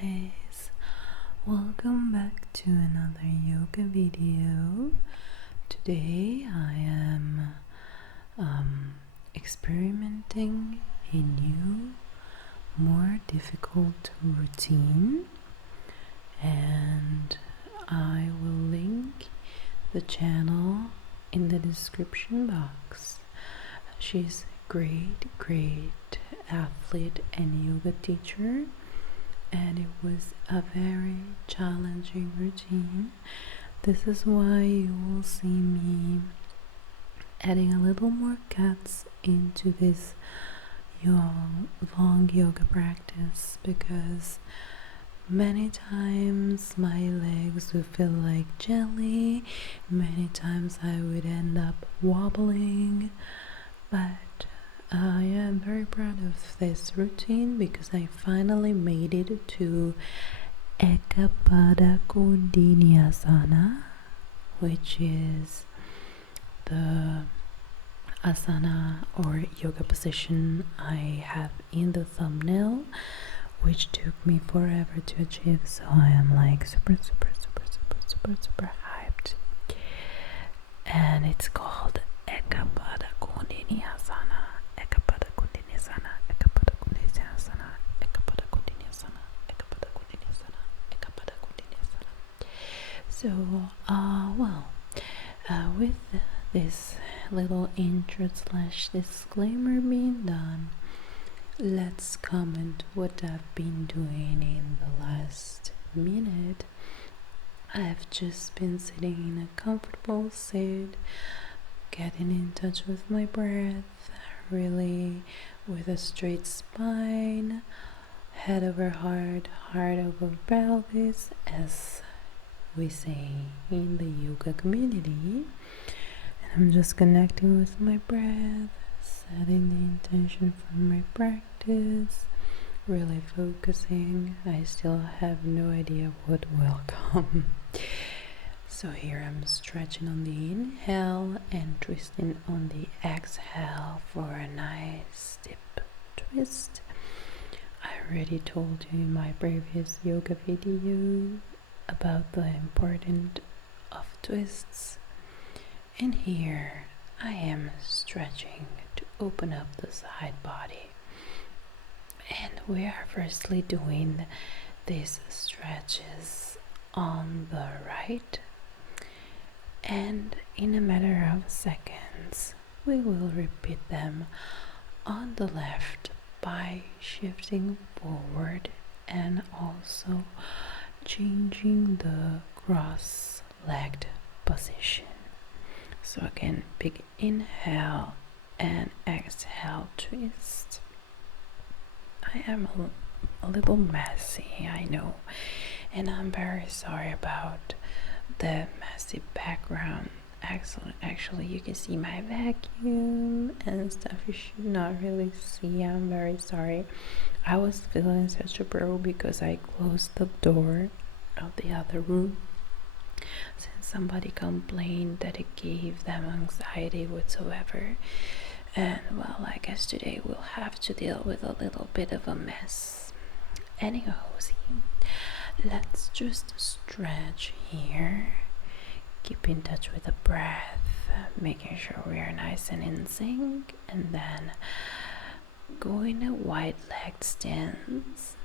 guys, welcome back to another yoga video. Today I am experimenting a new, more difficult routine, and I will link the channel in the description box. She's a great athlete and yoga teacher, and it was a very challenging routine. This is why you will see me adding a little more cuts into this long yoga practice, because many times my legs would feel like jelly, many times I would end up wobbling, but I am very proud of this routine because I finally made it to koundiniasana, which is the asana or yoga position I have in the thumbnail, which took me forever to achieve. So I am like super hyped, and it's called koundiniasana. So, with this little intro / disclaimer being done, let's comment what I've been doing in the last minute. I've just been sitting in a comfortable seat, getting in touch with my breath, really with a straight spine, head over heart, heart over pelvis, as we say in the yoga community. And I'm just connecting with my breath, setting the intention for my practice, really focusing. I still have no idea what will come. So here I'm stretching on the inhale and twisting on the exhale for a nice deep twist. I already told you in my previous yoga video about the importance of twists, and here I am stretching to open up the side body. And we are firstly doing these stretches on the right, and in a matter of seconds we will repeat them on the left by shifting forward and also changing the cross-legged position. So again, big inhale and exhale twist. I am a little messy, I know, and I'm very sorry about the messy background. Actually, you can see my vacuum and stuff you should not really see. I'm very sorry. I was feeling such a bro because I closed the door of the other room since somebody complained that it gave them anxiety whatsoever. And well, I guess today we'll have to deal with a little bit of a mess. Anyhow, let's just stretch here. Keep in touch with the breath, making sure we are nice and in sync, and then go in a wide-legged stance.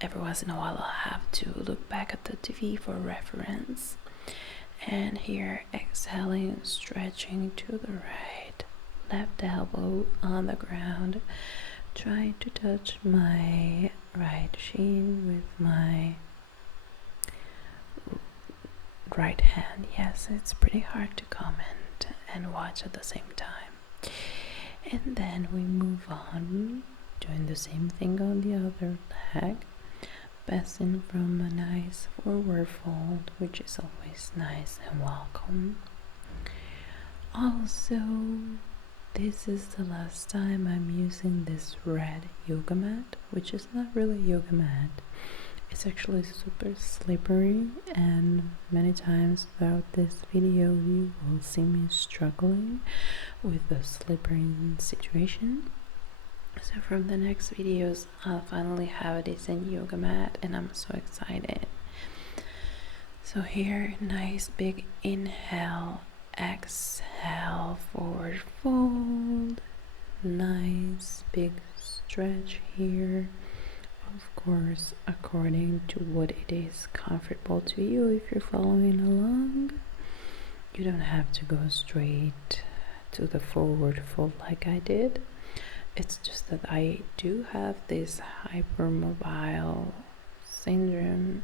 Every once in a while I'll have to look back at the TV for reference. And here, exhaling, stretching to the right, left elbow on the ground, trying to touch my right shin with my right hand. Yes, it's pretty hard to comment and watch at the same time. And then we move on, doing the same thing on the other leg, passing from a nice forward fold, which is always nice and welcome. Also, this is the last time I'm using this red yoga mat, which is not really a yoga mat. It's actually super slippery, and many times throughout this video you will see me struggling with the slippery situation. So from the next videos, I'll finally have a decent yoga mat, and I'm so excited. So here, nice big inhale, exhale, forward fold, nice big stretch here. Of course, according to what it is comfortable to you. If you're following along, you don't have to go straight to the forward fold like I did. It's just that I do have this hypermobile syndrome.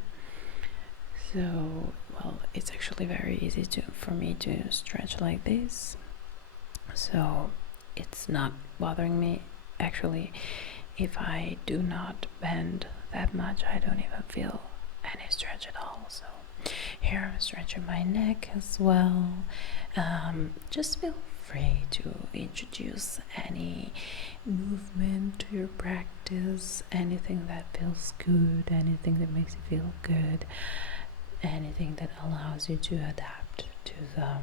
So, well, it's actually very easy for me to stretch like this. So it's not bothering me. Actually, if I do not bend that much, I don't even feel any stretch at all. So here I'm stretching my neck as well. Just feel free to introduce any movement to your practice, anything that feels good, anything that makes you feel good, anything that allows you to adapt to the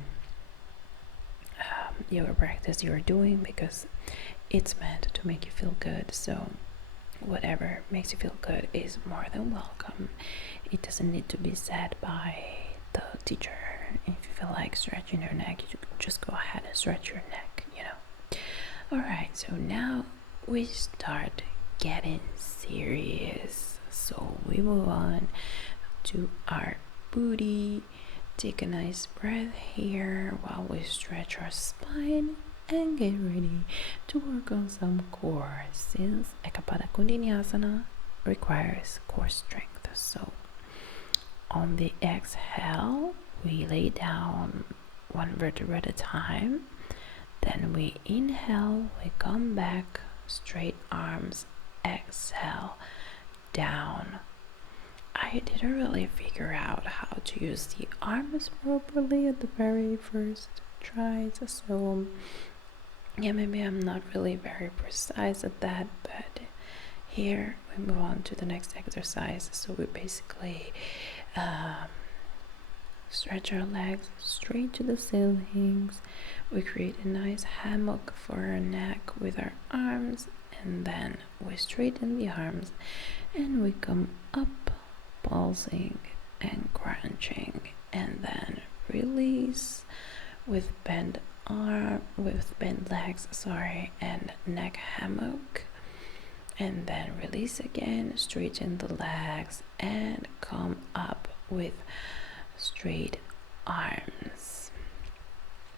yoga practice you're doing, because it's meant to make you feel good. So whatever makes you feel good is more than welcome. It doesn't need to be said by the teacher. If you feel like stretching your neck, you just go ahead and stretch your neck, you know. Alright, so now we start getting serious. So we move on to our booty. Take a nice breath here while we stretch our spine and get ready to work on some core, since Ekapada koundiniasana requires core strength. So on the exhale, we lay down one vertebra at a time. Then we inhale, we come back, straight arms, exhale, down. I didn't really figure out how to use the arms properly at the very first tries, so yeah, maybe I'm not really very precise at that, but here we move on to the next exercise. So we basically stretch our legs straight to the ceilings. We create a nice hammock for our neck with our arms, and then we straighten the arms and we come up, pulsing and crunching, and then release with bent legs, and neck hammock, and then release again, straighten the legs and come up with straight arms.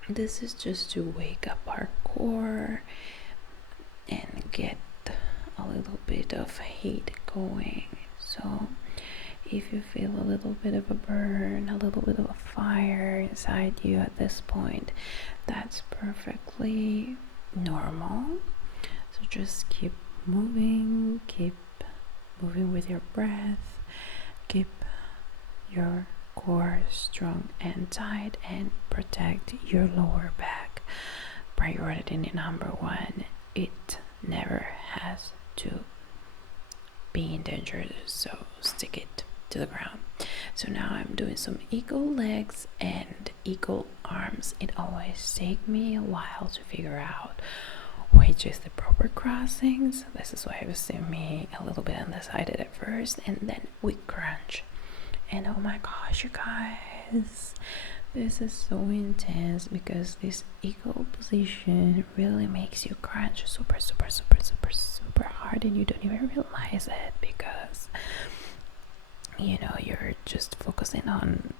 This is just to wake up our core and get a little bit of heat going. So if you feel a little bit of a burn, a little bit of a fire inside you at this point, that's perfectly normal. So just keep moving with your breath, keep your core strong and tight, and protect your lower back. Priority number one, it never has to be in danger, so stick it to the ground. So now I'm doing some eagle legs and eagle arms. It always takes me a while to figure out which is the proper crossings. This is why it was seeing me a little bit undecided at first, and then we crunch. And oh my gosh, you guys, this is so intense, because this eagle position really makes you crunch super hard, and you don't even realize it, because you know you're just focusing on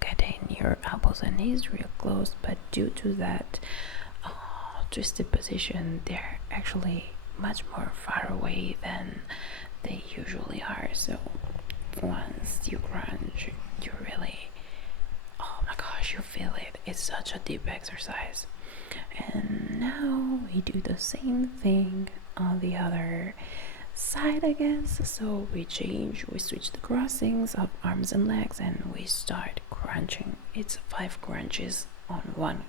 getting your elbows and knees real close, but due to that twisted position, they're actually much more far away than they usually are. So once you crunch, you really, oh my gosh, you feel it. It's such a deep exercise. And now we do the same thing on the other side, I guess. So we switch the crossings of arms and legs, and we start crunching. It's 5 crunches on one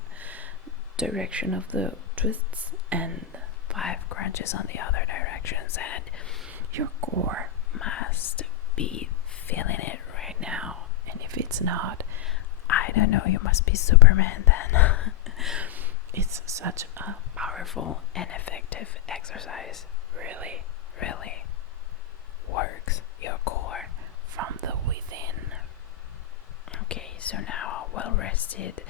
direction of the twists and 5 crunches on the other directions, and your core must be feeling it right now. And if it's not, I don't know, you must be Superman then. It's such a powerful and effective exercise. exercise really, really works your core from the within. Okay, so now well rested,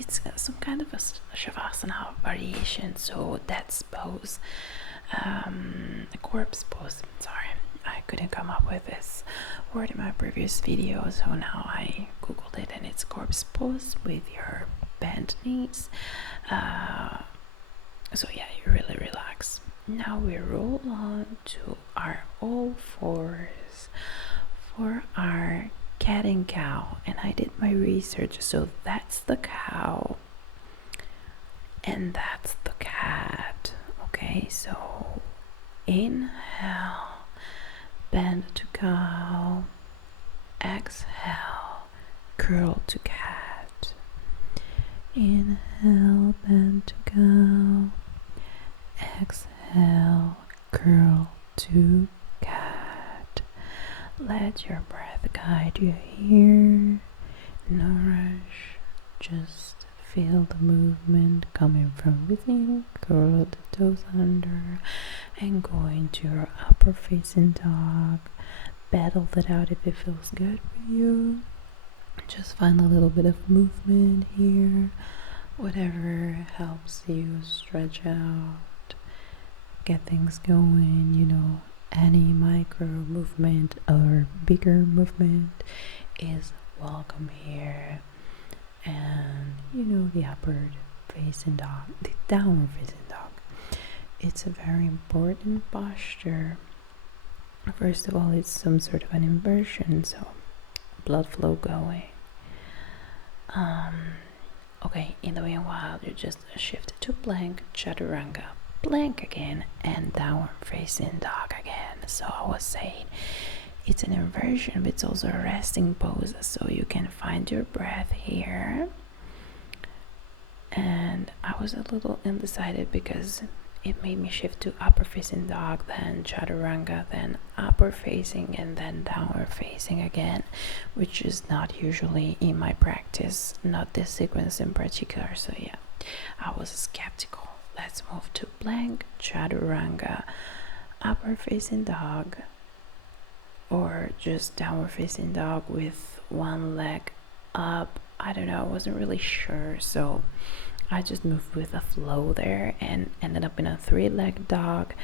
it's some kind of a Shavasana variation, so that's pose, a corpse pose. Sorry, I couldn't come up with this word in my previous video, so now I googled it, and it's corpse pose with your bent knees. So yeah, you really relax. Now we roll on to our all fours for our cat and cow, and I did my research, so that's the cow and that's the cat. Okay, so inhale, bend to cow, exhale, curl to cat. Inhale, bend to cow, exhale, curl to cat. Let your breath guide you here. No rush, just feel the movement coming from within. Curl the toes under and go into your upper facing dog. Battle that out if it feels good for you. Just find a little bit of movement here. Whatever helps you stretch out, get things going, any micro movement or bigger movement is welcome here. And the upward facing dog, the downward facing dog, it's a very important posture. First of all, it's some sort of an inversion, so blood flow going. Okay, in the meanwhile, you just shift to plank, chaturanga, plank again, and downward facing dog again. So I was saying it's an inversion, but it's also a resting pose, so you can find your breath here. And I was a little undecided because it made me shift to upper facing dog, then chaturanga, then upper facing, and then downward facing again, which is not usually in my practice, not this sequence in particular. So yeah, I was skeptical. Let's move to plank, chaturanga, upper facing dog, or just downward facing dog with one leg up. I don't know, I wasn't really sure, so I just moved with a flow there and ended up in a 3-leg dog,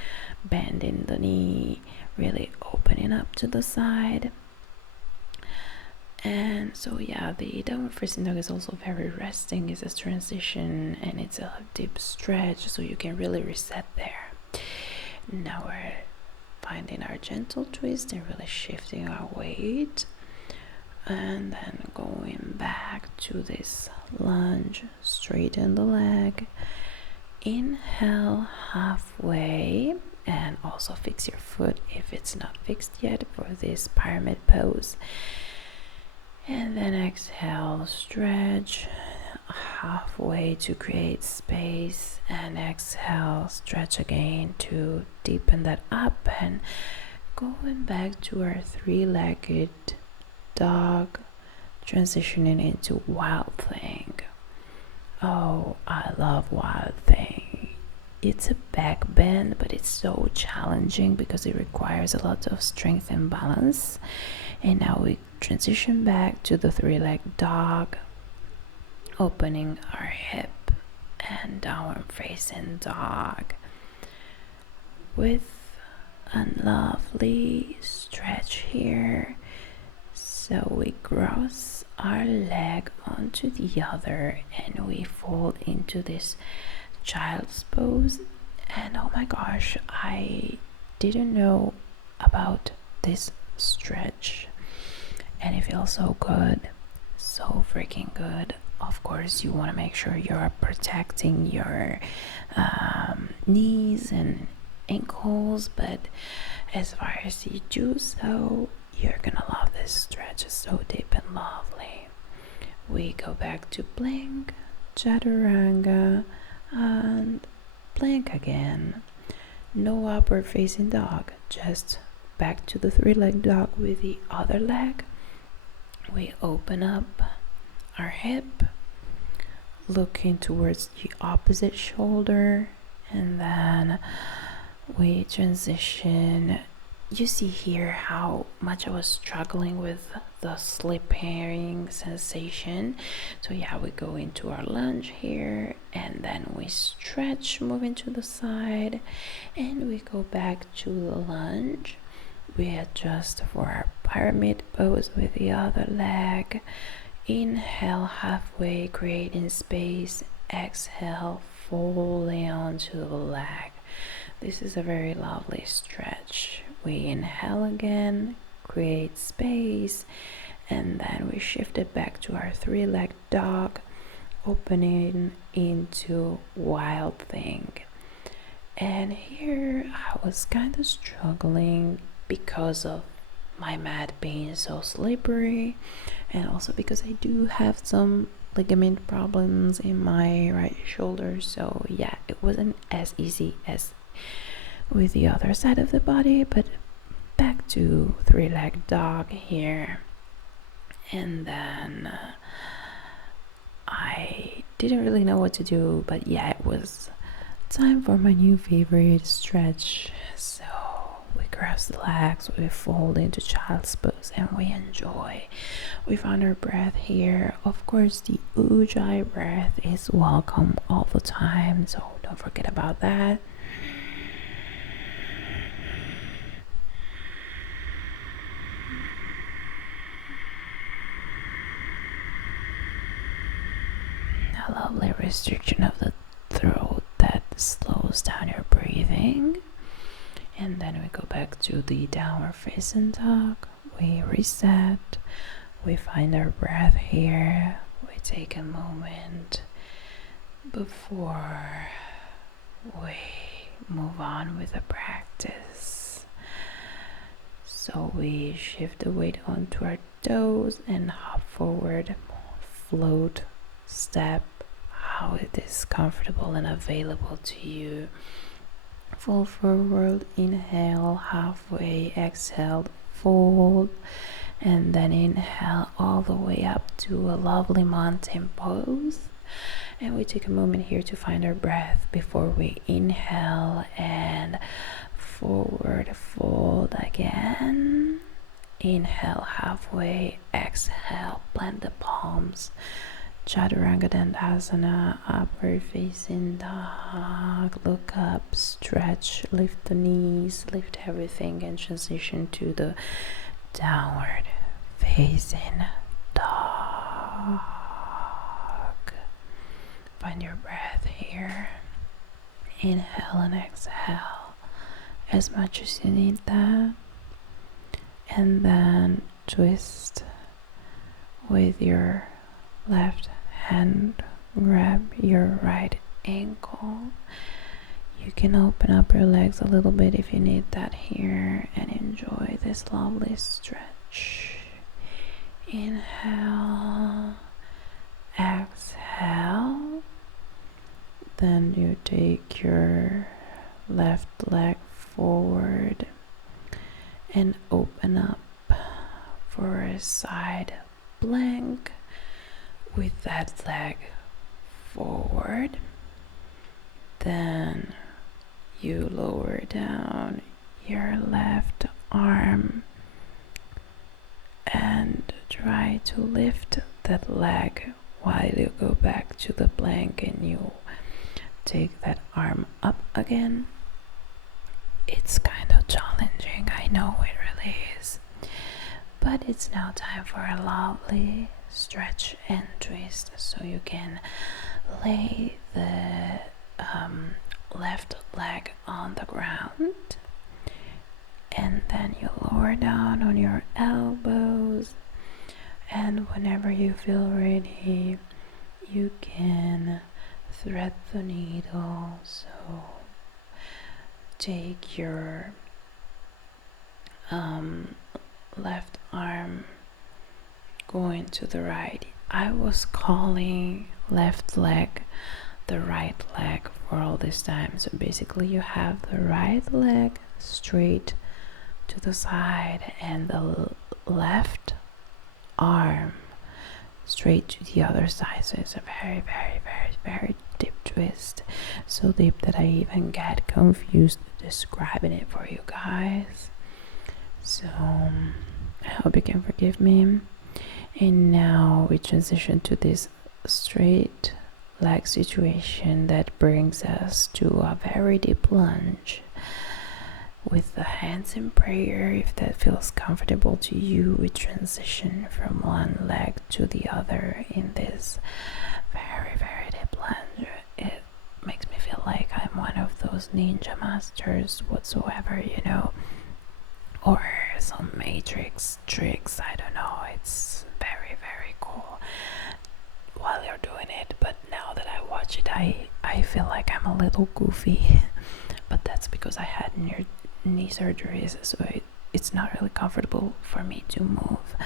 bending the knee, really opening up to the side. And so yeah, the downward facing dog is also very resting. It's a transition and it's a deep stretch, so you can really reset there. Now we're finding our gentle twist and really shifting our weight, and then going back to this lunge. Straighten the leg, inhale halfway, and also fix your foot if it's not fixed yet for this pyramid pose. And then exhale, stretch halfway to create space, and exhale, stretch again to deepen that up, and going back to our 3-legged dog, transitioning into wild thing. Oh, I love wild thing. It's a back bend, but it's so challenging because it requires a lot of strength and balance. And now we transition back to the 3-legged dog, opening our hip, and downward facing dog with a lovely stretch here. So we cross our leg onto the other and we fold into this child's pose. And oh my gosh, I didn't know about this stretch, and it feels so good, so freaking good. Of course, you want to make sure you're protecting your knees and ankles, but as far as you do so, you're gonna love this stretch. It's so deep and lovely. We go back to plank, chaturanga, and plank again. No upward facing dog, just back to the 3-legged dog with the other leg. We open up our hip, looking towards the opposite shoulder, and then we transition. You see here how much I was struggling with the slipping sensation. So yeah, we go into our lunge here, and then we stretch, moving to the side, and we go back to the lunge. We adjust for our pyramid pose with the other leg. Inhale halfway, creating space. Exhale, falling onto the leg. This is a very lovely stretch. We inhale again, create space, and then we shift it back to our 3-legged dog, opening into Wild Thing. And here I was kind of struggling because of my mat being so slippery, and also because I do have some ligament problems in my right shoulder. So yeah, it wasn't as easy as with the other side of the body. But back to 3-legged dog here, and then I didn't really know what to do, but yeah, it was time for my new favorite stretch. So we cross the legs, we fold into child's pose, and we enjoy. We find our breath here. Of course, the Ujjayi breath is welcome all the time, so don't forget about that. A lovely restriction of the throat that slows down your breathing. And then we go back to the downward facing dog. We reset. We find our breath here. We take a moment before we move on with the practice. So we shift the weight onto our toes and hop forward, float, step, how it is comfortable and available to you. Fall forward, inhale halfway, exhale, fold, and then inhale all the way up to a lovely mountain pose. And we take a moment here to find our breath before we inhale and forward fold again. Inhale halfway, exhale, plant the palms. Chaturanga Dandasana, upward facing dog. Look up, stretch, lift the knees, lift everything, and transition to the downward facing dog. Find your breath here. Inhale and exhale as much as you need that, and then twist with your left hand, grab your right ankle. You can open up your legs a little bit if you need that here, and enjoy this lovely stretch. Inhale, exhale. Then you take your left leg forward and open up for a side plank with that leg forward. Then you lower down your left arm and try to lift that leg while you go back to the plank, and you take that arm up again. It's kind of challenging, I know it really is, but it's now time for a lovely stretch and twist. So you can lay the left leg on the ground, and then you lower down on your elbows, and whenever you feel ready you can thread the needle. So take your left arm going to the right. I was calling left leg the right leg for all this time. So basically you have the right leg straight to the side and the left arm straight to the other side. So it's a very, very, very, very deep twist. So deep that I even get confused describing it for you guys. So I hope you can forgive me. And now we transition to this straight leg situation that brings us to a very deep lunge with the hands in prayer. If that feels comfortable to you, we transition from one leg to the other in this very, very deep lunge. It makes me feel like I'm one of those ninja masters whatsoever, or some matrix tricks. I don't know. It's very, very cool while you're doing it, but now that I watch it, I feel like I'm a little goofy. But that's because I had knee surgeries, so it's not really comfortable for me to move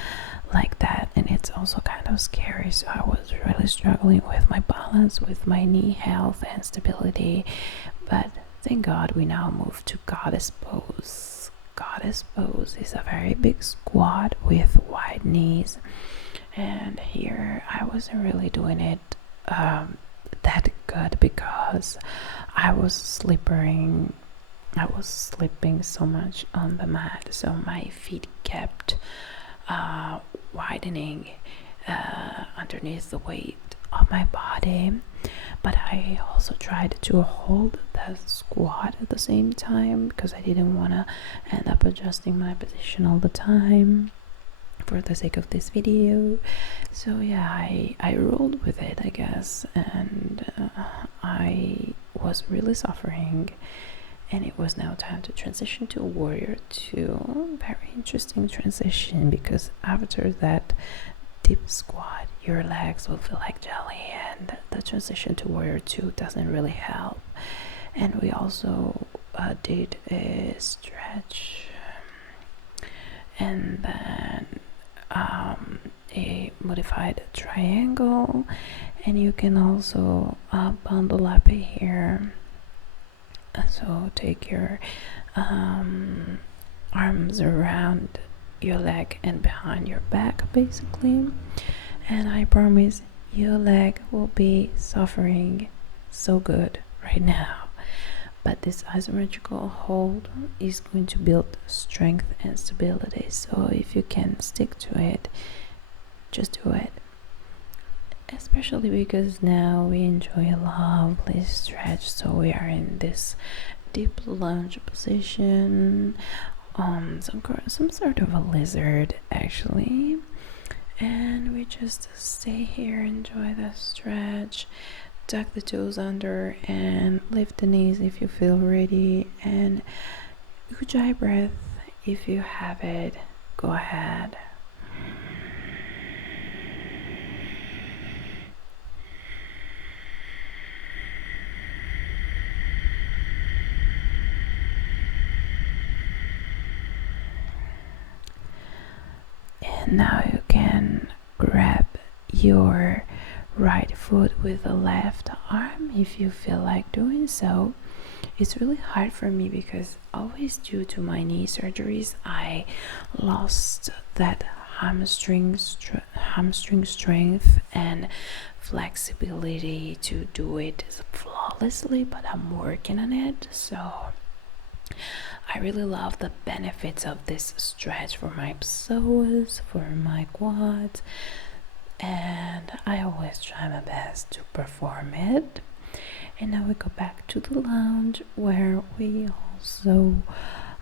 like that, and it's also kind of scary. So I was really struggling with my balance, with my knee health and stability. But thank God we now move to Goddess Pose. Goddess Pose is a very big squat with wide knees, and here I wasn't really doing it that good because I was slipping so much on the mat, so my feet kept widening underneath the weight of my body. But I also tried to hold that squat at the same time because I didn't want to end up adjusting my position all the time for the sake of this video. So yeah, I rolled with it, I guess, and I was really suffering, and it was now time to transition to Warrior 2. Very interesting transition, because after that deep squat your legs will feel like jelly, and the transition to Warrior 2 doesn't really help. And we also did a stretch, and then a modified triangle, and you can also bundle up here. So take your arms around your leg and behind your back, basically, and I promise your leg will be suffering so good right now. But this isometrical hold is going to build strength and stability, so if you can stick to it, just do it. Especially because now we enjoy a lovely stretch. So we are in this deep lunge position, some sort of a lizard actually, and we just stay here, enjoy the stretch, tuck the toes under and lift the knees if you feel ready, and ujjayi breath if you have it. Go ahead. And now you can grab your right foot with the left arm if you feel like doing so. It's really hard for me because always due to my knee surgeries I lost that hamstring strength and flexibility to do it flawlessly, but I'm working on it. So I really love the benefits of this stretch for my psoas, for my quads, and I always try my best to perform it. And now we go back to the lunge, where we also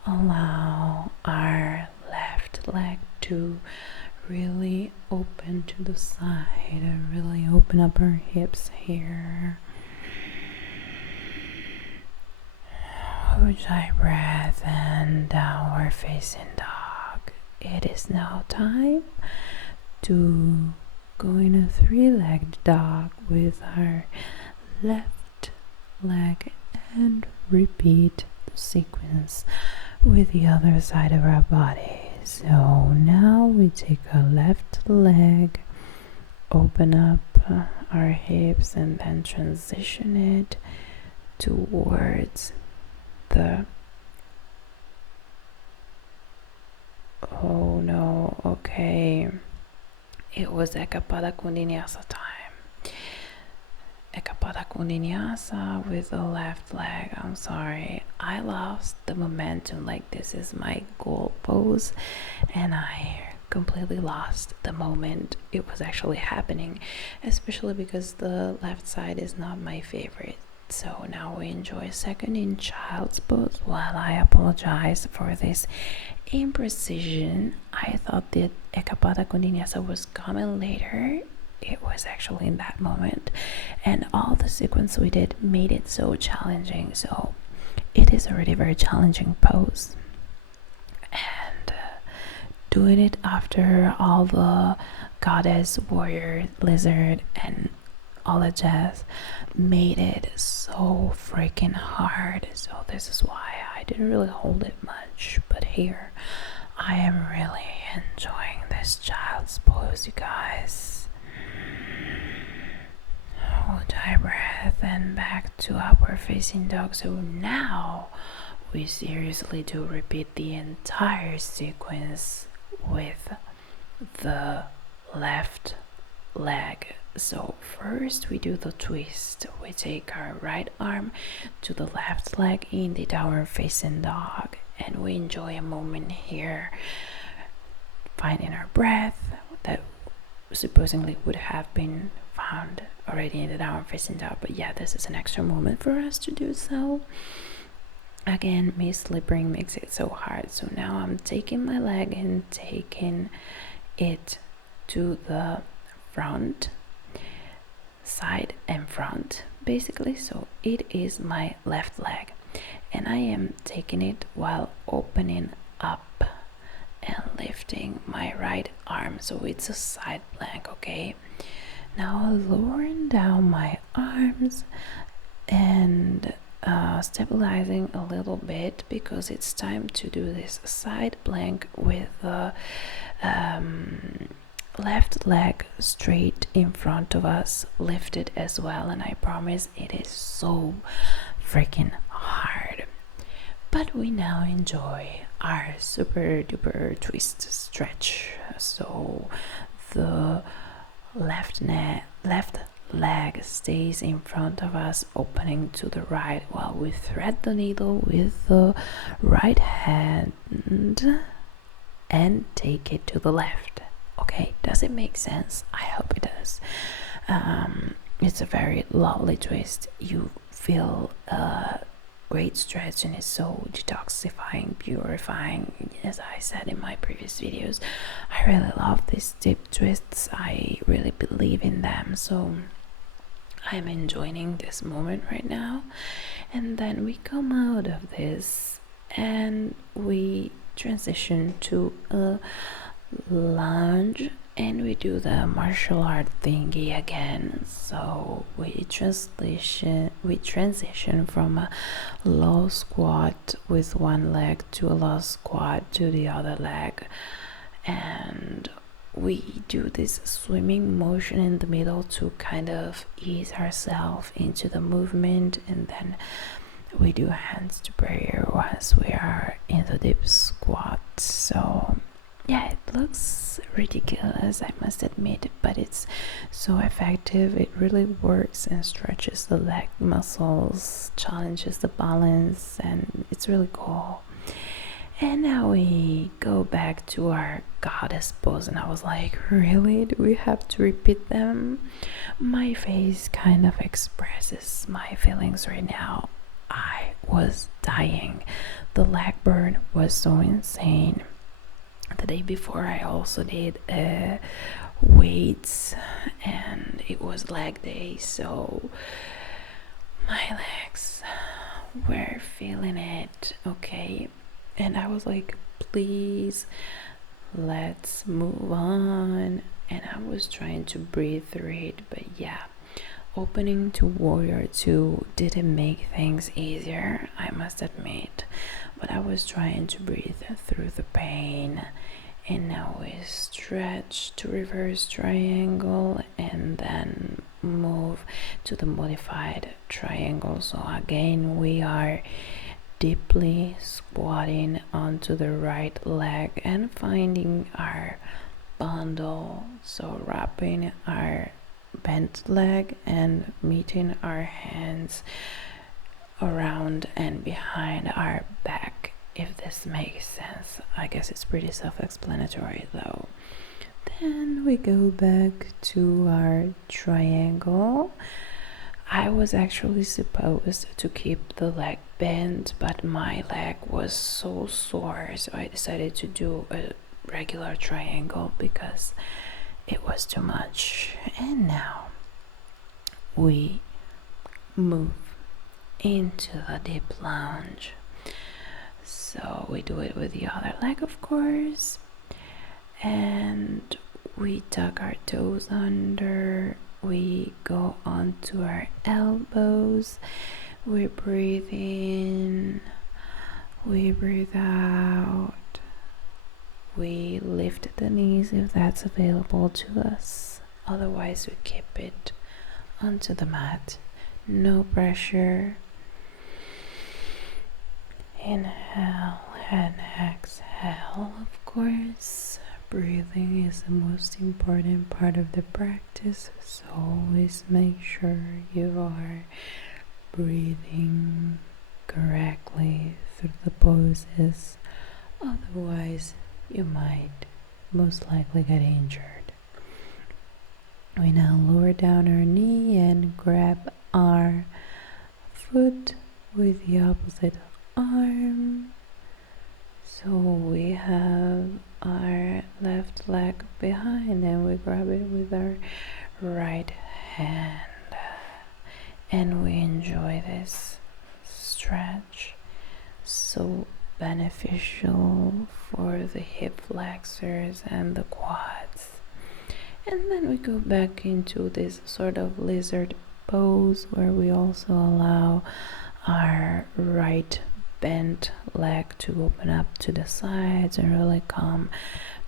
allow our left leg to really open to the side and really open up our hips here. Ujjayi breath and downward facing dog. It is now time to go in a three-legged dog with our left leg and repeat the sequence with the other side of our body. So now we take our left leg, open up our hips, and then transition it towards the it was Ekapada Koundiniasana time. Ekapada Koundiniasana with the left leg. I'm sorry, I lost the momentum. Like, this is my goal pose, and I completely lost the moment it was actually happening, especially because the left side is not my favorite. So now we enjoy second in child's pose. While I apologize for this imprecision, I thought that Ekapada Koundiniasana was coming later. It was actually in that moment, and all the sequence we did made it so challenging. So it is already a very challenging pose, and doing it after all the goddess, warrior, lizard, and all the jazz made it so freaking hard. So this is why I didn't really hold it much, but here I am really enjoying this child's pose, you guys. Hold a breath and back to upward facing dog. So now we seriously do repeat the entire sequence with the left leg. So first we do the twist. We take our right arm to the left leg in the downward facing dog, and we enjoy a moment here, finding our breath that supposedly would have been found already in the downward facing dog, but yeah, this is an extra moment for us to do so. Again, me slipping makes it so hard. So now I'm taking my leg and taking it to the front, side and front basically. So it is my left leg, and I am taking it while opening up and lifting my right arm. So it's a side plank, okay? Now lowering down my arms and stabilizing a little bit, because it's time to do this side plank with the left leg straight in front of us, lifted as well. And I promise it is so freaking hard. But we now enjoy our super duper twist stretch. So the left leg stays in front of us, opening to the right, while we thread the needle with the right hand and take it to the left. Okay, does it make sense? I hope it does. It's a very lovely twist. You feel great stretch, and it's so detoxifying, purifying. As I said in my previous videos, I really love these deep twists. I really believe in them, so I'm enjoying this moment right now. And then we come out of this and we transition to a lunge, and we do the martial art thingy again. So we transition from a low squat with one leg to a low squat to the other leg, and we do this swimming motion in the middle to kind of ease ourselves into the movement, and then we do hands to prayer once we are in the deep squat. So yeah, it looks ridiculous, I must admit, but it's so effective. It really works and stretches the leg muscles, challenges the balance, and it's really cool. And now we go back to our goddess pose, and I was like, really? Do we have to repeat them? My face kind of expresses my feelings right now. I was dying. The leg burn was so insane. The day before I also did weights, and it was leg day, so my legs were feeling it, okay? And I was like, please, let's move on. And I was trying to breathe through it, but yeah, opening to warrior 2 didn't make things easier, I must admit, but I was trying to breathe through the pain. And now we stretch to reverse triangle and then move to the modified triangle. So again, we are deeply squatting onto the right leg and finding our bundle, so wrapping our bent leg and meeting our hands around and behind our back, if this makes sense. I guess it's pretty self-explanatory though. Then we go back to our triangle. I was actually supposed to keep the leg bent, but my leg was so sore, so I decided to do a regular triangle because it was too much. And now we move into the deep lunge. So we do it with the other leg, of course, and we tuck our toes under, we go onto our elbows, we breathe in, we breathe out, we lift the knees if that's available to us, otherwise we keep it onto the mat, no pressure. Inhale and exhale, of course. Breathing is the most important part of the practice, so always make sure you are breathing correctly through the poses, otherwise you might most likely get injured. We now lower down our knee and grab our foot with the opposite arm. So we have our left leg behind and we grab it with our right hand, and we enjoy this stretch, so beneficial for the hip flexors and the quads. And then we go back into this sort of lizard pose where we also allow our right bent leg to open up to the sides and really come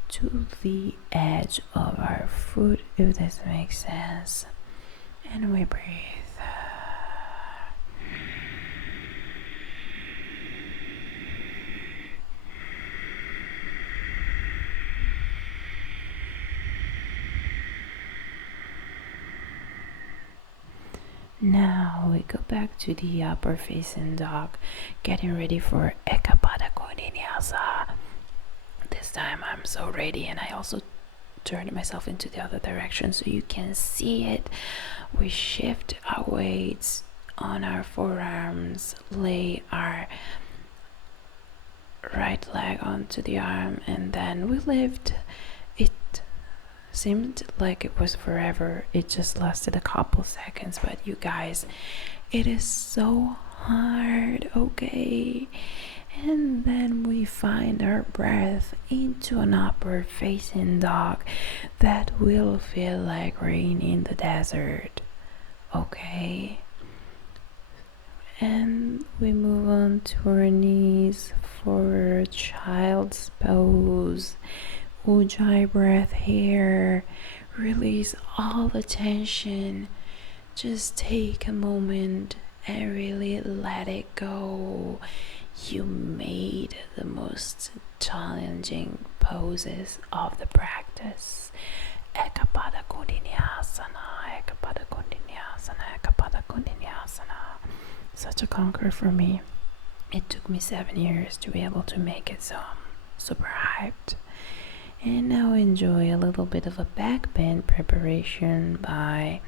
to the edge of our foot, if this makes sense. And we breathe. Now we go back to the upper facing dog, getting ready for Ekapada koundiniasana. This time I'm so ready, and I also turned myself into the other direction so you can see it. We shift our weights on our forearms, lay our right leg onto the arm, and then we lift. It seemed like it was forever. It just lasted a couple seconds, but you guys, it is so hard, okay? And then we find our breath into an upward facing dog that will feel like rain in the desert, okay? And we move on to our knees for child's pose. Ujjayi breath here. Release all the tension. Just take a moment and really let it go. You made the most challenging poses of the practice. Ekapada koundiniasana, Ekapada koundiniasana, Ekapada koundiniasana. Such a conquer for me. It took me 7 years to be able to make it, so I'm super hyped. And now enjoy a little bit of a back bend preparation by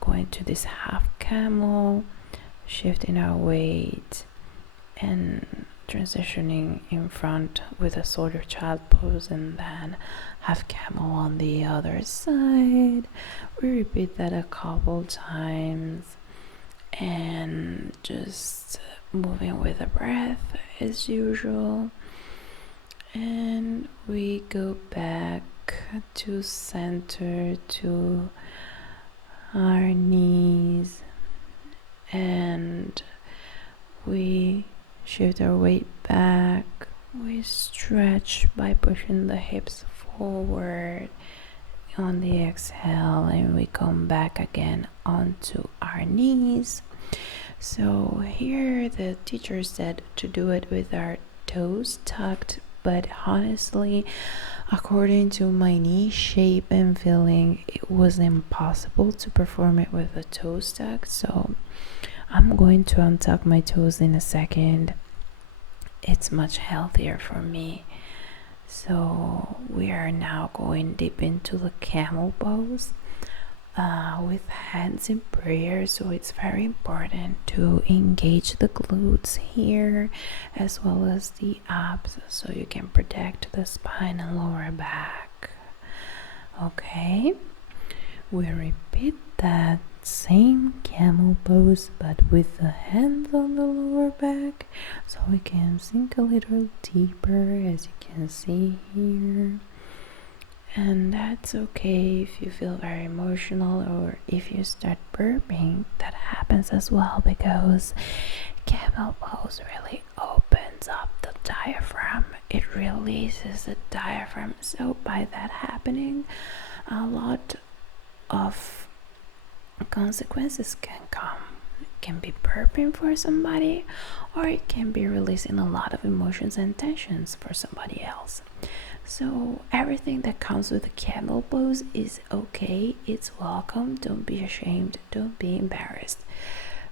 going to this half camel, shifting our weight, and transitioning in front with a sort of child pose, and then half camel on the other side. We repeat that a couple times and just moving with the breath as usual. And we go back to center, to our knees, and we shift our weight back. We stretch by pushing the hips forward on the exhale, and we come back again onto our knees. So here the teacher said to do it with our toes tucked but honestly, according to my knee shape and feeling, it was impossible to perform it with a toe tuck. So I'm going to untuck my toes in a second. It's much healthier for me. So we are now going deep into the camel pose with hands in prayer. So it's very important to engage the glutes here as well as the abs so you can protect the spine and lower back. Okay, we repeat that same camel pose but with the hands on the lower back, so we can sink a little deeper, as you can see here. And that's okay if you feel very emotional or if you start burping. That happens as well, because camel pose really opens up the diaphragm. It releases the diaphragm. So by that happening, a lot of consequences can come. It can be burping for somebody, or it can be releasing a lot of emotions and tensions for somebody else. So everything that comes with the camel pose is okay. It's welcome. Don't be ashamed. Don't be embarrassed.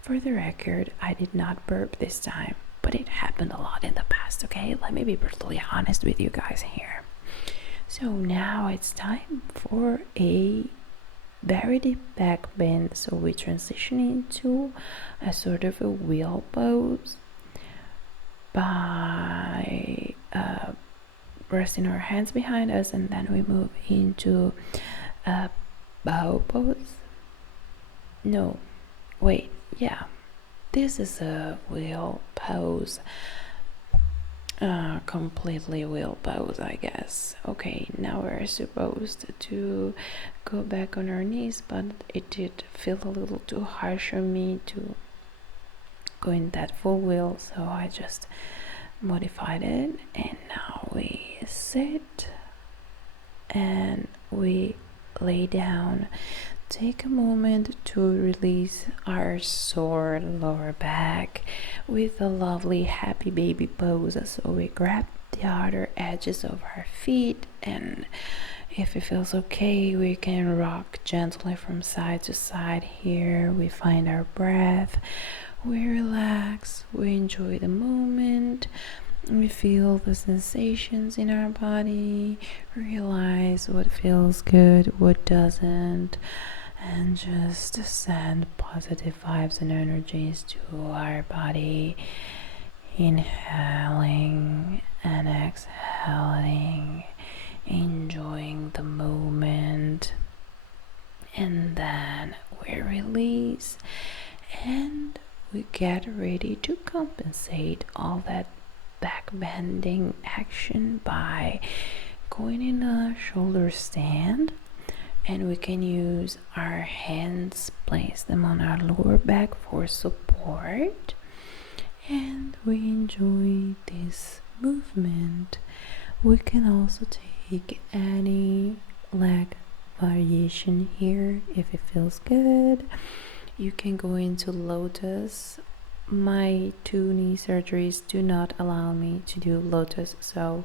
For the record, I did not burp this time, but it happened a lot in the past, okay? Let me be brutally honest with you guys here. So now it's time for a very deep back bend. So we transition into a sort of a wheel pose by resting our hands behind us, and then we move into a bow pose. No, wait, yeah, this is a wheel pose. Completely wheel pose, I guess. Okay, now we're supposed to go back on our knees, but it did feel a little too harsh for me to go in that full wheel, so I just modified it. And now we sit and we lay down. Take a moment to release our sore lower back with a lovely happy baby pose. So we grab the outer edges of our feet, and if it feels okay, we can rock gently from side to side here. We find our breath, we relax, we enjoy the moment. We feel the sensations in our body, realize what feels good, what doesn't, and just send positive vibes and energies to our body. Inhaling and exhaling, enjoying the moment, and then we release and we get ready to compensate all that back bending action by going in a shoulder stand, and we can use our hands, place them on our lower back for support, and we enjoy this movement. We can also take any leg variation here if it feels good. You can go into lotus. My 2 knee surgeries do not allow me to do lotus, so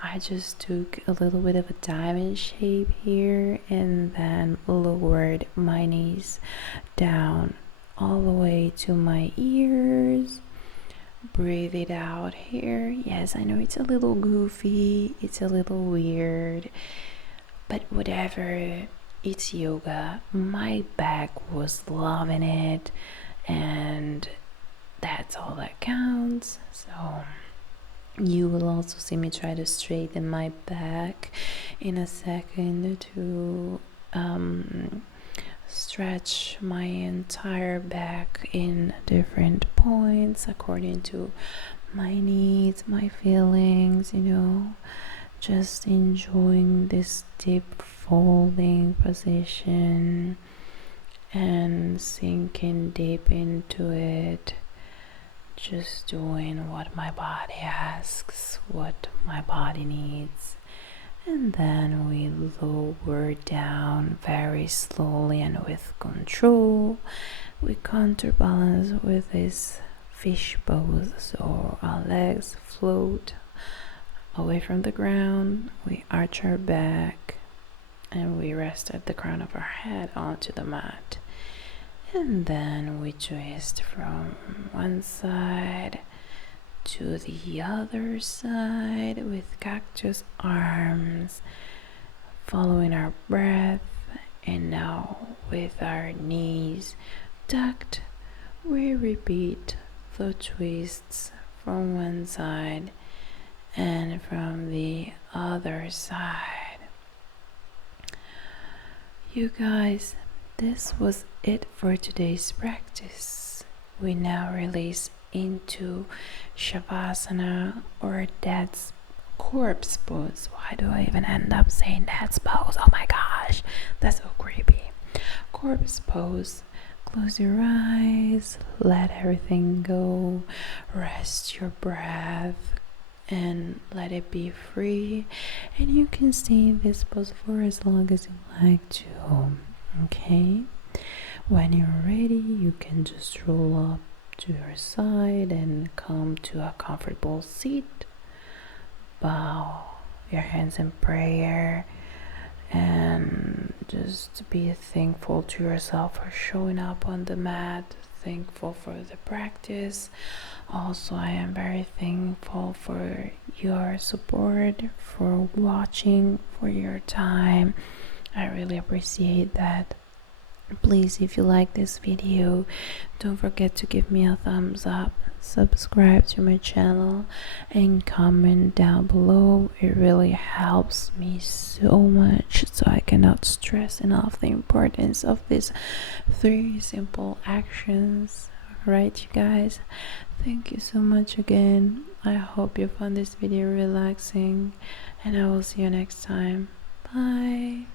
I just took a little bit of a diamond shape here and then lowered my knees down all the way to my ears. Breathe it out here. Yes, I know it's a little goofy, it's a little weird, but whatever, it's yoga. My back was loving it, and that's all that counts. So you will also see me try to straighten my back in a second to stretch my entire back in different points according to my needs, my feelings, just enjoying this deep folding position and sinking deep into it. Just doing what my body asks, what my body needs. And then we lower down very slowly and with control. We counterbalance with this fish pose, so our legs float away from the ground. We arch our back and we rest at the crown of our head onto the mat. And then we twist from one side to the other side with cactus arms, following our breath. And now with our knees tucked, we repeat the twists from one side and from the other side. You guys, this was it for today's practice. We now release into Shavasana, or Dead's corpse pose. Why do I even end up saying Dead's pose? Oh my gosh, that's so creepy. Corpse pose. Close your eyes, let everything go, rest your breath and let it be free. And you can stay in this pose for as long as you like to. Okay, when you're ready, you can just roll up to your side and come to a comfortable seat. Bow your hands in prayer and just be thankful to yourself for showing up on the mat, thankful for the practice. Also, I am very thankful for your support, for watching, for your time. I really appreciate that. Please, if you like this video, don't forget to give me a thumbs up, subscribe to my channel, and comment down below. It really helps me so much, so I cannot stress enough the importance of these 3 simple actions. Right, you guys? Thank you so much again. I hope you found this video relaxing, and I will see you next time. Bye.